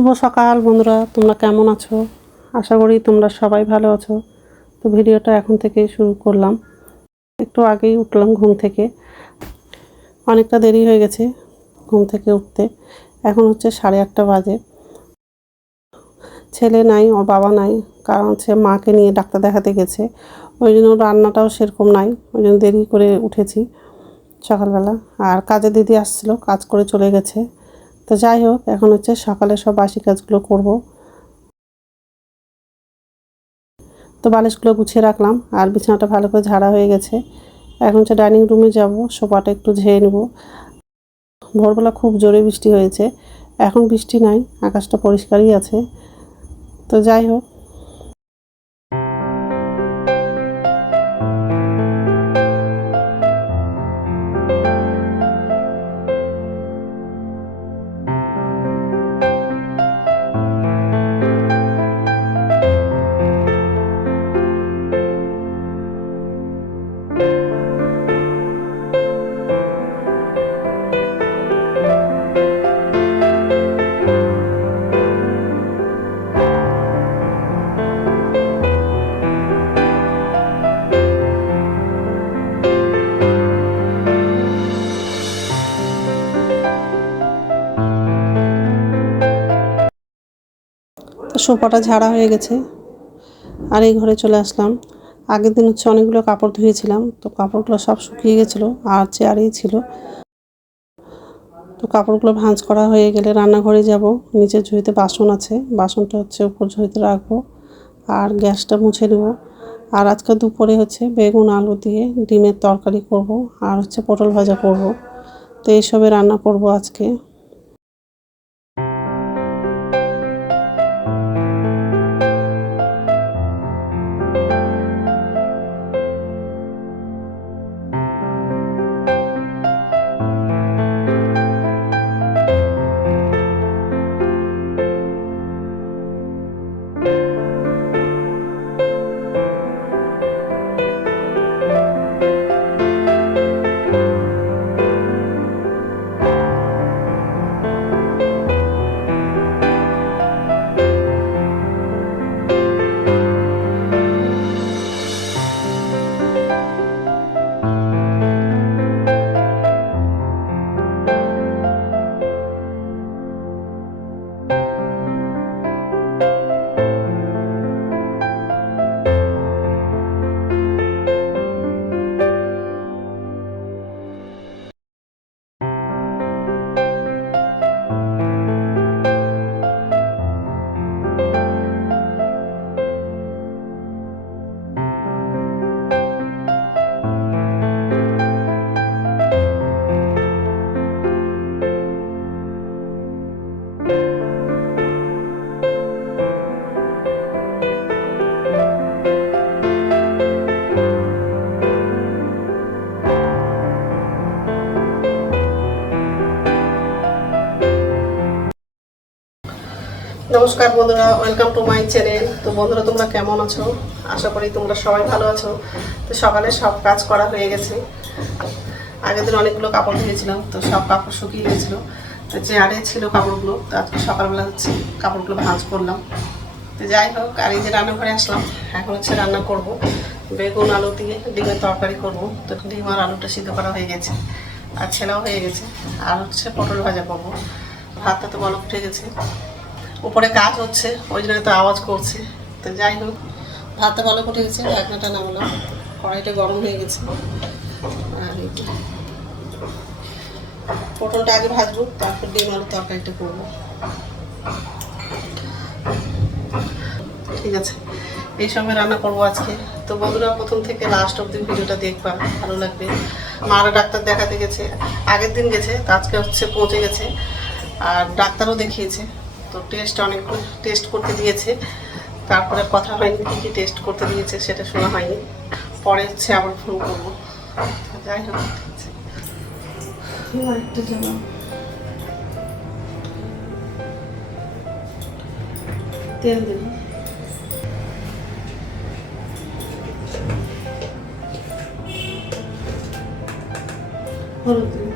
শুভ সকাল বন্ধুরা, তোমরা কেমন আছো? আশা করি তোমরা সবাই ভালো আছো। তো ভিডিওটা এখন থেকেই শুরু করলাম। একটু আগেই উঠলাম ঘুম থেকে, অনেকটা দেরি হয়ে গেছে ঘুম থেকে উঠতে। এখন হচ্ছে 8:30 বাজে। ছেলে নাই, ওর বাবা নাই, কারণ হচ্ছে মাকে নিয়ে ডাক্তার দেখাতে গেছে। ওই জন্য রান্নাটাও সেরকম নাই, ওই জন্য দেরি করে উঠেছি সকালবেলা। আর কাজে দিদি আসছিলো, কাজ করে চলে গেছে। তো যাই হোক, এখন হচ্ছে সকালে সব বাসি কাজগুলো করব। তো বালিশগুলো গুছিয়ে রাখলাম আর বিছানাটা ভালো করে ঝাড়া হয়ে গেছে। এখন হচ্ছে ডাইনিং রুমে যাব, সোফাটা একটু ঝেড়ে নেব। ভোরবেলা খুব জোরে বৃষ্টি হয়েছে, এখন বৃষ্টি নাই, আকাশটা পরিষ্কারই আছে। তো যাই হোক, সোফাটা ঝাড়া হয়ে গেছে আর এই ঘরে চলে আসলাম। আগের দিন হচ্ছে অনেকগুলো কাপড় ধুয়েছিলাম, তো কাপড়গুলো সব শুকিয়ে গেছিলো আর চেয়ারেই ছিল। তো কাপড়গুলো ভাঁজ করা হয়ে গেলে রান্নাঘরে যাব। নিচের ঝুড়িতে বাসন আছে, বাসনটা হচ্ছে উপর ঝুড়িতে রাখবো আর গ্যাসটা মুছে নেব। আর আজকে দুপুরে হচ্ছে বেগুন আলু দিয়ে ডিমের তরকারি করব আর হচ্ছে পটল ভাজা করব। তো এইসবে রান্না করব আজকে। নমস্কার বন্ধুরা, ওয়েলকাম টু মাই চ্যানেল। তো বন্ধুরা, তোমরা কেমন আছো? আশা করি তোমরা সবাই ভালো আছো। তো সকালে সব কাজ করা হয়ে গেছে। আগের দিন অনেকগুলো কাপড় ধুয়েছিলাম, তো সব কাপড় শুকিয়ে গেছিল। তো চেয়ারে ছিল কাপড়গুলো, তো আজকে সকালবেলা হচ্ছে কাপড়গুলো ভাঁজ করলাম। তো যাই হোক, আর এই যে রান্নাঘরে আসলাম, এখন হচ্ছে রান্না করব বেগুন আলু দিয়ে ডিমের তরকারি করব। তো ডিম আর আলুটা সিদ্ধ করা হয়ে গেছে আর ছেলাও হয়ে গেছে। আর হচ্ছে পটল ভাজা করবো। ভাতটা তো বলক উঠে গেছে, উপরে কাজ হচ্ছে, ওই জন্য তো আওয়াজ করছে। তো যাই হোক, ভাতটা ভালো ফুটে গেছে, ঢাকনাটা নামালাম, কড়াইটা গরম হয়ে গেছে। আর পটলটা আগে ভাজবো, তারপর ডিম আলুর তরকারিটা করবো। ঠিক আছে, এই সময় রান্না করবো আজকে। তো বন্ধুরা, প্রথম থেকে লাস্ট অব্দি ভিডিওটা দেখবা, ভালো লাগবে। মারা ডাক্তার দেখাতে গেছে, আগের দিন গেছে, তো আজকে হচ্ছে পৌঁছে গেছে। আর ডাক্তারও দেখিয়েছে, তো অনেকগুলো টেস্ট করতে দিয়েছে। তারপরে কথা হয়নি, কী কী টেস্ট করতে দিয়েছে সেটা শোনা হয়নি। পরে হচ্ছে আবার ফোন করবো। যাই হোক, একটু জানাও, তেল দিন, হলুদ দিন।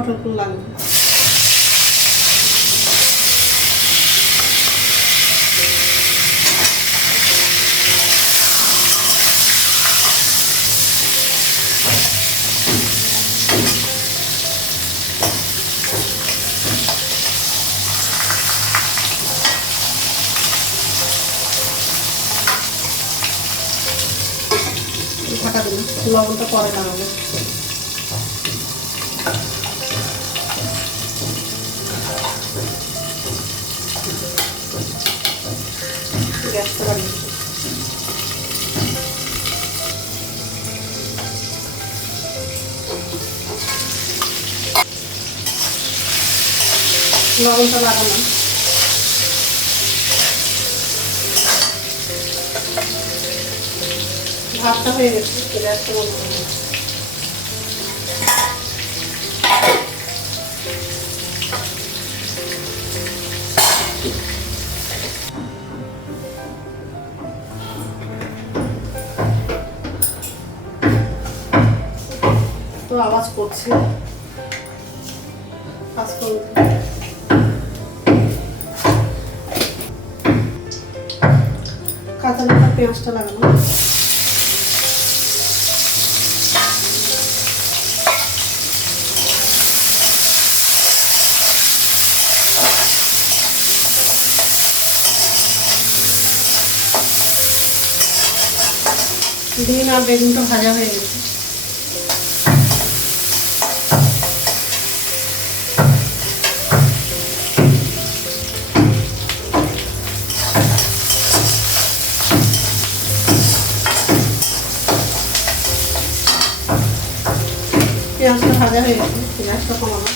পটল ফুল লাগবে। ঢাকা দিন, লবণটা পরে লাগাবো। গ্যাসটা বাড়িয়ে লবণটা লাগালাম। ভাতটা হয়ে গেছে, গ্যাসটা বন্ধ করে দিচ্ছি। তো আওয়াজ করছে, কাঁচা লঙ্কা পেঁয়াজটা লাগানো। ডিম আর বেগুনটা ভাজা হয়ে গেছে। পেঁয়াজটা ভাজা হয়ে গেছে, গ্যাসটা কমানো।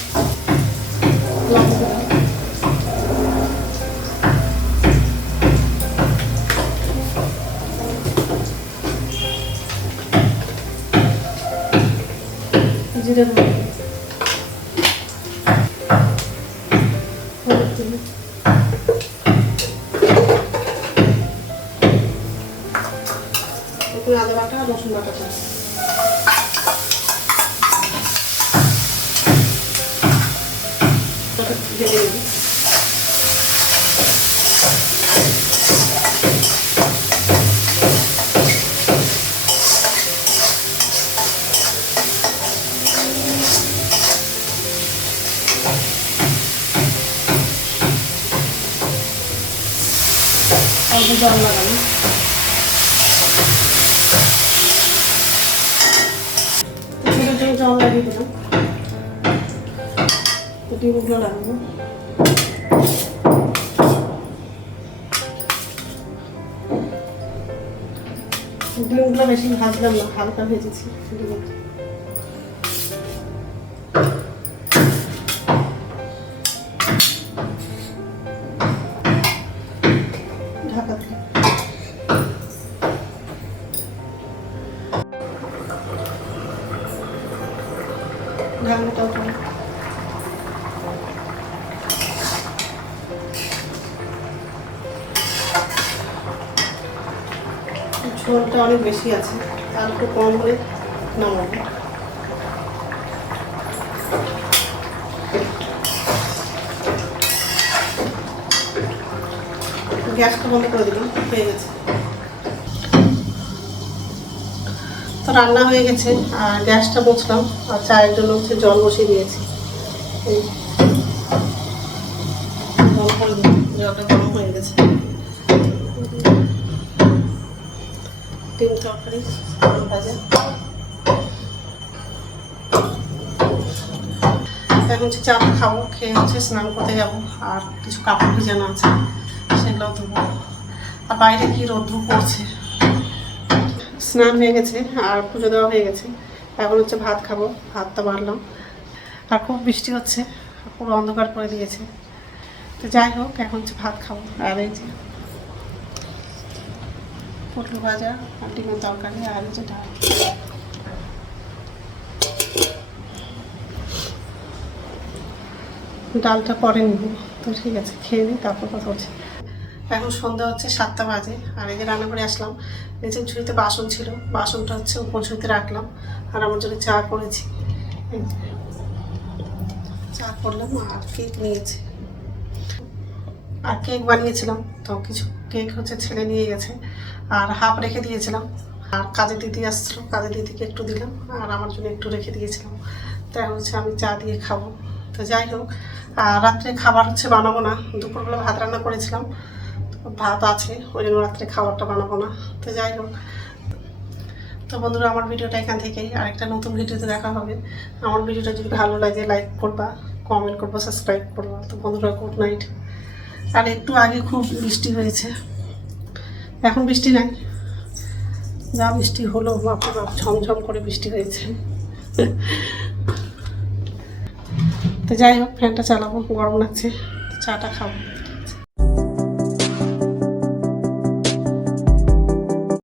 জিরে গুঁড়ো, হলুদ গুঁড়ো, একটু আদা বাটা, রসুন বাটাটা ঢেলে দিবি। অল্প জল লাগানো। জল লাগিয়ে দিলাম, ডিমগুলো লাগাবো। ডিমগুলো বেশি ভাজলাম না, হালকা ভেজেছি। ঢাকা দিয়ে ঢাকনাটাও ঝোলটা অনেক বেশি আছে, আর একটু কম করে নামাবো। গ্যাসটা বন্ধ করে দিলাম, হয়ে গেছে। তো রান্না হয়ে গেছে, আর গ্যাসটা মুছলাম, আর চায়ের জন্য হচ্ছে জল বসিয়ে দিয়েছি। জলটা গরম হয়ে গেছে। ডিম তরকারি ভাজা। এখন হচ্ছে চা খাবো, খেয়ে হচ্ছে স্নান করতে যাবো, আর কিছু কাপড় ভিজানো আছে সেগুলো ধুবো। আর বাইরে কি রোদ্দুর পড়ছে। স্নান হয়ে গেছে আর পুজো দেওয়া হয়ে গেছে, এখন হচ্ছে ভাত খাবো। ভাতটা বাড়লাম, আর খুব বৃষ্টি হচ্ছে, পুরো অন্ধকার করে দিয়েছে। তো যাই হোক, এখন হচ্ছে ভাত খাবো। আর এই যে পটল ভাজা আর ডিমের তরকারি, আর এই যে ডাল। ডালটা পরে নিব। তো ঠিক আছে, খেয়ে নিই, তারপর কথা হচ্ছে। এখন সন্ধ্যা হচ্ছে 7টা বাজে, আর এই যে রান্না করে আসলাম। নিচের ঝুড়িতে বাসন ছিল, বাসনটা হচ্ছে উপর ঝুড়িতে রাখলাম, আর আমার জন্য চা করেছি। চা করলাম আর কেক নিয়েছি, আর কেক বানিয়েছিলাম। তো কিছু কেক হচ্ছে ছেলে নিয়ে গেছে, আর হাফ রেখে দিয়েছিলাম। আর কাজে দিদি আসছিলো, কাজে দিদিকে একটু দিলাম, আর আমার জন্য একটু রেখে দিয়েছিলাম। তাই হচ্ছে আমি চা দিয়ে খাবো। তো যাই হোক, আর রাত্রে খাবার হচ্ছে বানাবো না। দুপুরবেলা ভাত রান্না করেছিলাম, ভাত আছে, ওই জন্য রাত্রে খাবারটা বানাবো না। তো যাই হোক, তো বন্ধুরা আমার ভিডিওটা এখান থেকেই, আরেকটা নতুন ভিডিওতে দেখা হবে। আমার ভিডিওটা যদি ভালো লাগে লাইক করবা, কমেন্ট করবা, সাবস্ক্রাইব করবা। তো বন্ধুরা গুড নাইট। আর একটু আগে খুব বৃষ্টি হয়েছে, এখন বৃষ্টি নাই। যা বৃষ্টি হলো, বাপরে বাপ, ঝমঝম করে বৃষ্টি হয়েছে। তো যাই হোক, ফ্যানটা চালাবো, গরম লাগছে, চাটা খাবো।